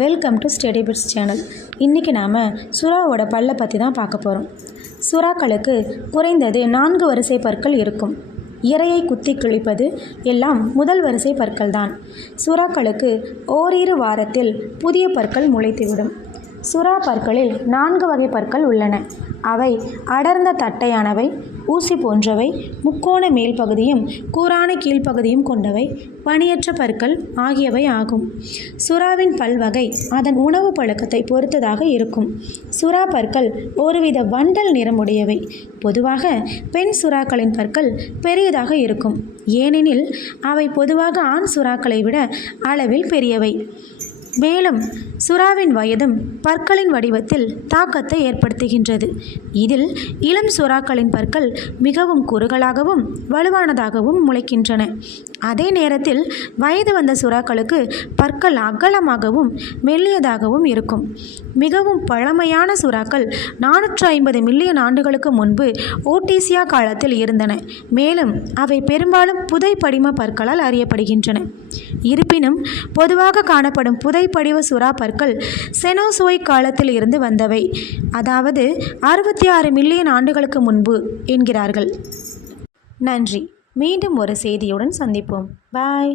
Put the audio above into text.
Welcome to study bits channel. இன்றைக்கி நாம் சுறாவோட பல்லை பற்றி தான் பார்க்க போகிறோம். சுறாக்களுக்கு குறைந்தது 4 வரிசை பற்கள் இருக்கும். இரையை குத்தி கிழிப்பது எல்லாம் முதல் வரிசை பற்கள் தான். சுறாக்களுக்கு ஓரிரு வாரத்தில் புதிய பற்கள் முளைத்துவிடும். சுறா பற்களில் 4 வகை பற்கள் உள்ளன. அவை அடர்ந்த தட்டையானவை, ஊசி போன்றவை, முக்கோண மேல் பகுதியும் கூரான கீழ்ப்பகுதியும் கொண்டவை, பணியற்ற பற்கள் ஆகியவை ஆகும். சுறாவின் பல்வகை அதன் உணவு பழக்கத்தை பொறுத்ததாக இருக்கும். சுறா பற்கள் ஒருவித வண்டல் நிறமுடையவை. பொதுவாக பெண் சுறாக்களின் பற்கள் பெரியதாக இருக்கும். ஏனெனில் அவை பொதுவாக ஆண் சுறாக்களை விட அளவில் பெரியவை. மேலும் சுறாவின் வயதும் பற்களின் வடிவத்தில் தாக்கத்தை ஏற்படுத்துகின்றது. இதில் இளம் சுறாக்களின் பற்கள் மிகவும் குறுகலாகவும் வலுவானதாகவும் முளைக்கின்றன. அதே நேரத்தில் வயது வந்த சுறாக்களுக்கு பற்கள் அகலமாகவும் மெல்லியதாகவும் இருக்கும். மிகவும் பழமையான சுறாக்கள் 450 மில்லியன் ஆண்டுகளுக்கு முன்பு ஓட்டீசியா காலத்தில் இருந்தன. மேலும் அவை பெரும்பாலும் புதைப்படிம பற்களால் அறியப்படுகின்றன. இருப்பினும் பொதுவாக காணப்படும் புதைப்படிவ சுறா பற்கள் செனோசோயிக் காலத்தில் இருந்து வந்தவை, அதாவது 66 மில்லியன் ஆண்டுகளுக்கு முன்பு என்கிறார்கள். நன்றி. மீண்டும் ஒரு செய்தியுடன் சந்திப்போம். பாய்.